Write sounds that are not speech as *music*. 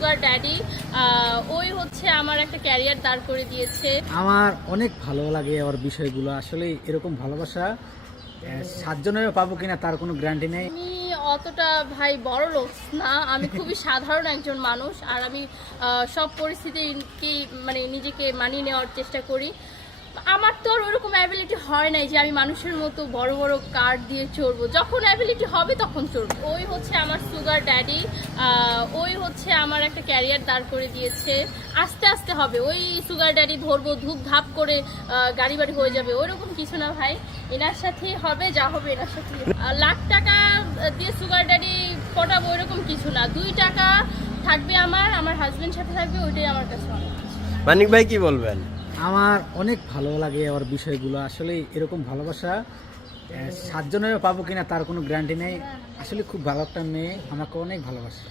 Sugar daddy ওই হচ্ছে আমার একটা ক্যারিয়ার দাঁড় করে দিয়েছে। আমার অনেক ভালো লাগে ওর বিষয়গুলো। আসলে এরকম ভালোবাসা সাতজনেরও সাতজনের পাবো কিনা তার কোনো গ্যারান্টি নেই। আমি অতটা ভাই বড় লোক না আমি খুবই *laughs* সাধারণ একজন মানুষ আর আমি সব পরিস্থিতিকে মানে নিজেকে মানিয়ে নেওয়ার চেষ্টা করি। আমার তো আর ওরকম অ্যাবিলিটি হয় নাই যে আমি মানুষের মতো বড় বড় কার্ড দিয়ে চড়বো। যখন অ্যাবিলিটি হবে তখন চড়বো। ওই হচ্ছে আমার সুগার ড্যাডি ওই হচ্ছে আমার একটা ক্যারিয়ার দাঁড় করে দিয়েছে। আস্তে আস্তে হবে। ওই সুগার ড্যাডি ধরবো ধূপ ধাপ করে গাড়ি বাড়ি হয়ে যাবে। ওইরকম কিছু না ভাই। এনার সাথে হবে, যা হবে এনার সাথে। লাখ টাকা দিয়ে সুগার ড্যাডি পটাবো ওইরকম কিছু না। দুই টাকা থাকবে আমার আমার হাজবেন্ড সাথে থাকবে, ওইটাই আমার কাছে অনেক। মানিক ভাই কি বলবেন? আমার অনেক ভালো লাগে আমার বিষয়গুলো। আসলে এরকম ভালোবাসা সাতজনের পাবো কিনা তার কোনো গ্যারান্টি নেই। আসলে খুব ভালো একটা মেয়ে, আমাকে অনেক ভালোবাসে।